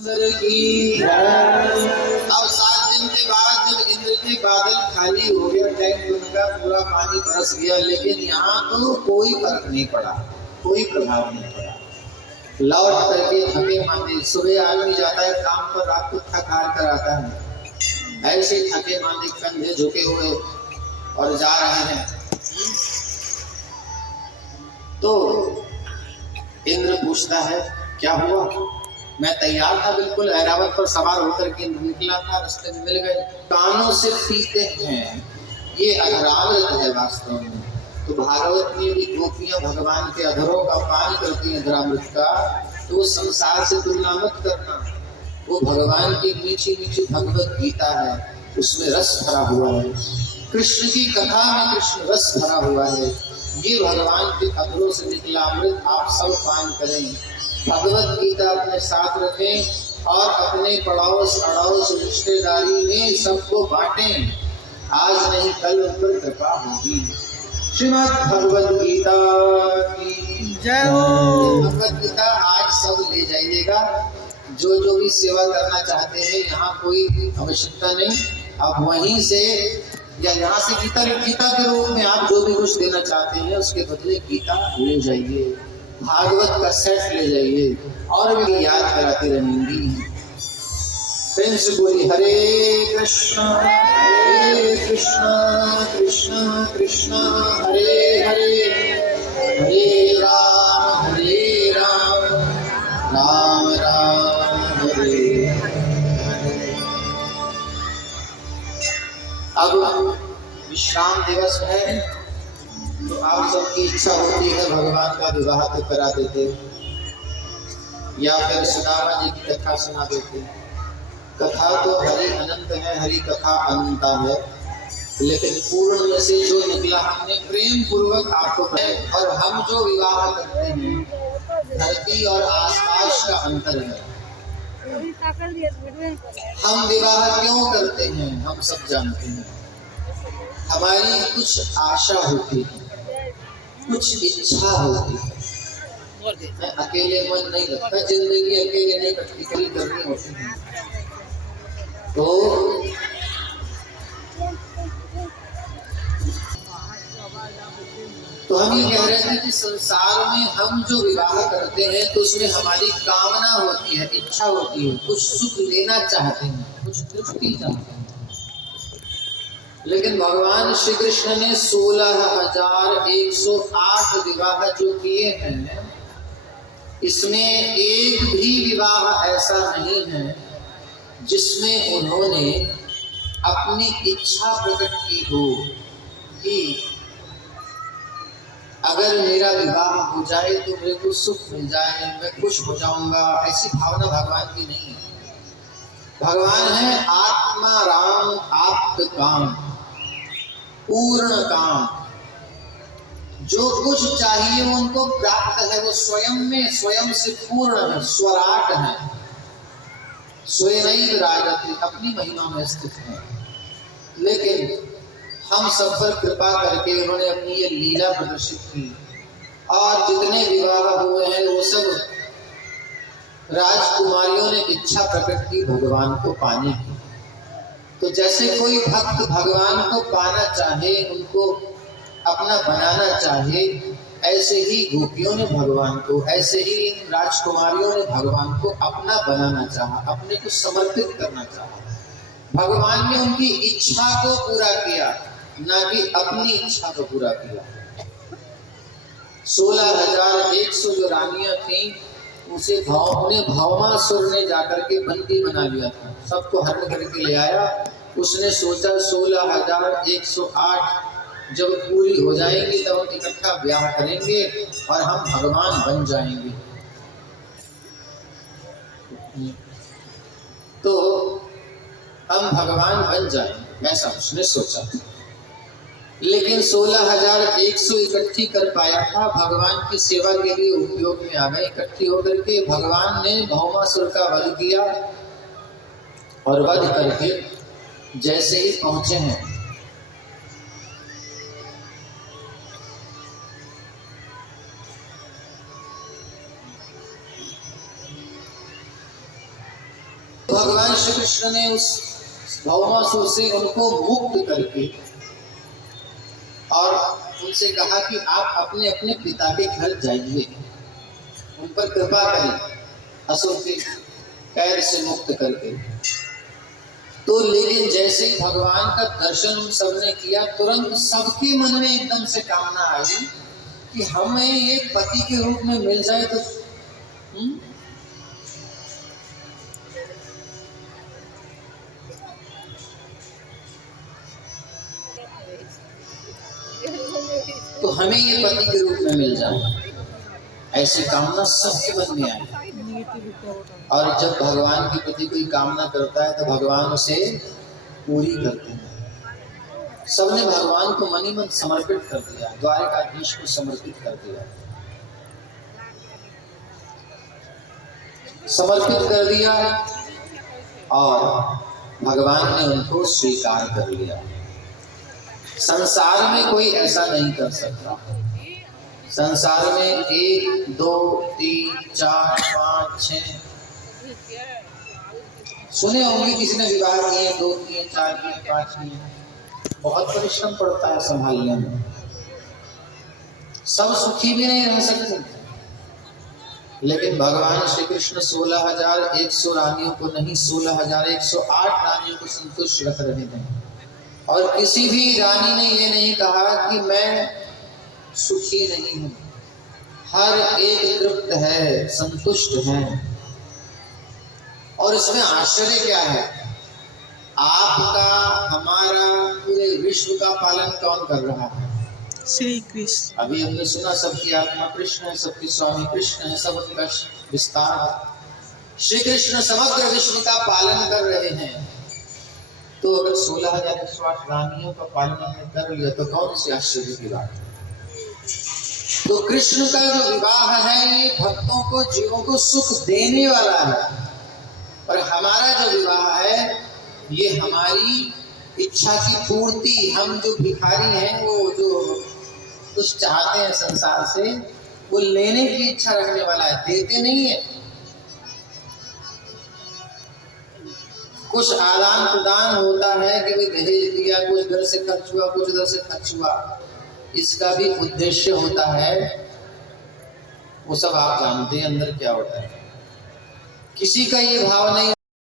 की अब 7 दिन के बाद जब इंद्र के बादल खाली हो गया, टैंक उनका पूरा पानी बरस गया, लेकिन यहाँ तो कोई फर्क नहीं पड़ा, कोई प्रभाव नहीं पड़ा। लौट करके थके मांदे, सुबह आदमी जाता है काम पर, रात को थक हार कर आता है, ऐसे थके मांदे कंधे झुके हुए और जा रहे हैं। तो इंद्र पूछता है क्या हुआ? मैं तैयार था, बिल्कुल ऐरावत पर सवार होकर के निकला था, रास्ते में मिल गए। कानों से पीते हैं, ये अधरामृत है वास्तव में। तो भागवत में भी गोपियां भगवान के अधरों का पान करती हैं अधरामृत का, तो वो संसार से तुलना मत करना। वो भगवान की मीठी मीठी भगवत गीता है, उसमें रस भरा हुआ है, कृष्ण की कथा में कृष्ण रस भरा हुआ है। ये भगवान के अधरों से निकला अमृत आप सब पान करें, भगवत गीता अपने साथ रखें और अपने पड़ोस अड़ोस रिश्तेदारी में सबको बांटें। आज नहीं कल उन पर कृपा होगी। श्रीमद् भगवत गीता की जय हो। भगवत गीता आज सब ले जाइएगा, जो जो भी सेवा करना चाहते हैं, यहाँ कोई आवश्यकता नहीं, आप वहीं से या यहाँ से गीता के रूप में आप जो भी कुछ देना चाहते हैं उसके बदले गीता ले जाइए, भागवत का सेट ले जाइए और भी याद कराती रहेंगी। प्रेम से बोली हरे कृष्ण कृष्ण कृष्ण हरे हरे, हरे राम राम राम हरे। अब विश्राम दिवस है, तो आप सबकी इच्छा होती है भगवान का विवाह तो करा देते, या फिर सुदामा जी की कथा सुना देते। कथा तो हरि अनंत है, हरि कथा अनंत है, लेकिन पूर्ण में से जो निकला हमने प्रेम पूर्वक आपको बताया। और हम जो विवाह करते हैं, धरती और आसपास का अंतर है। हम विवाह क्यों करते हैं हम सब जानते हैं। हमारी कुछ आशा होती है, कुछ इच्छा होती है। अकेले मन नहीं लगता, जिंदगी अकेले नहीं कटती, कभी करनी होती है। तो हम ये कह रहे थे कि संसार में हम जो विवाह करते हैं तो उसमें हमारी कामना होती है, इच्छा होती है, कुछ सुख लेना चाहते हैं, कुछ तृप्ति चाहते हैं। लेकिन भगवान श्री कृष्ण ने 16,108 विवाह जो किए हैं, इसमें एक भी विवाह ऐसा नहीं है जिसमें उन्होंने अपनी इच्छा प्रकट की हो कि अगर मेरा विवाह हो जाए तो मेरे को सुख मिल जाए, मैं खुश हो जाऊंगा। ऐसी भावना भगवान की नहीं है। भगवान है आत्मा राम आप्त काम, पूर्ण काम। जो कुछ चाहिए उनको प्राप्त है, वो स्वयं में स्वयं से पूर्ण है, स्वराट है, स्वयं राजति, अपनी महिमा में स्थित है। लेकिन हम सब पर कृपा करके उन्होंने अपनी ये लीला प्रदर्शित की, और जितने विवाह हुए हैं वो सब राजकुमारियों ने इच्छा प्रकट की भगवान को पाने की। तो जैसे कोई भक्त भगवान को पाना चाहे, उनको अपना बनाना चाहे, ऐसे ही गोपियों ने भगवान को, ऐसे ही राजकुमारियों ने भगवान को अपना बनाना चाहा, अपने को समर्पित करना चाहा। भगवान ने उनकी इच्छा को पूरा किया, ना कि अपनी इच्छा को पूरा किया। 16,100 जो रानियां थीं, उन्हें भौमासुर ने जाकर के बंदी बना लिया था, सबको हरण करके ले आया। उसने सोचा 16,108 जब पूरी हो जाएंगी तब हम इकट्ठा ब्याह करेंगे और हम भगवान बन जाएंगे। तो हम भगवान बन जाएंगे, ऐसा उसने सोचा। लेकिन 16,100 इकट्ठी कर पाया था, भगवान की सेवा के लिए उपयोग में आ गए। इकट्ठी होकर के भगवान ने भौमासुर का वध किया, और वध करके जैसे ही पहुंचे हैं, भगवान श्री कृष्ण ने उस भौमासुर से उनको मुक्त करके और उनसे कहा कि आप अपने अपने पिता के घर जाइए, उन पर कृपा करें असुर के कैद से मुक्त करके। तो लेकिन जैसे ही भगवान का दर्शन उन सबने किया, तुरंत सबके मन में एकदम से कामना आई कि हमें ये पति के रूप में मिल जाए तो हमें ये पति के रूप में मिल जाए, ऐसी कामना सबके मन में आई। और जब भगवान के प्रति कोई कामना करता है तो भगवान उसे पूरी करते हैं। सबने भगवान को मन ही मन समर्पित कर दिया, द्वारिकाधीश को समर्पित कर दिया, समर्पित कर दिया और भगवान ने उनको स्वीकार कर लिया। संसार में कोई ऐसा नहीं कर सकता। संसार में 1 2 3 4 5 6 सुने होंगे किसी ने विवाह किए, 2 किए, 4 किए, 5 किए। बहुत परिश्रम पड़ता है संभालने में। सब सुखी भी नहीं रह सकते, लेकिन भगवान श्री कृष्ण 16,100 रानियों को नहीं, 16,108 रानियों को संतुष्ट रख रहे हैं। और किसी भी रानी ने ये नहीं कहा कि मैं सुखी नहीं हूं। हर एक तृप्त है, संतुष्ट है। और इसमें आश्चर्य क्या है, आपका हमारा पूरे विश्व का पालन कौन कर रहा है? श्री कृष्ण। अभी हमने सुना सबकी आत्मा कृष्ण है, सबके स्वामी कृष्ण है, सब उनका विस्तार है। श्री कृष्ण समग्र विश्व का पालन कर रहे हैं। तो अगर 16,108 रानियों का पालन हमने कर लिया तो कौन सी आश्चर्य की बात है। तो कृष्ण का जो विवाह है ये भक्तों को, जीवों को सुख देने वाला है। और हमारा जो विवाह है ये हमारी इच्छा की पूर्ति, हम जो भिखारी हैं, वो जो कुछ चाहते हैं संसार से, वो लेने की इच्छा रखने वाला है, देते नहीं है। कुछ आदान प्रदान होता है कि भाई दहेज दिया, कुछ इधर से खर्च हुआ, कुछ उधर से खर्च हुआ, इसका भी उद्देश्य होता है। वो सब आप जानते हैं अंदर क्या होता है। किसी का ये भाव नहीं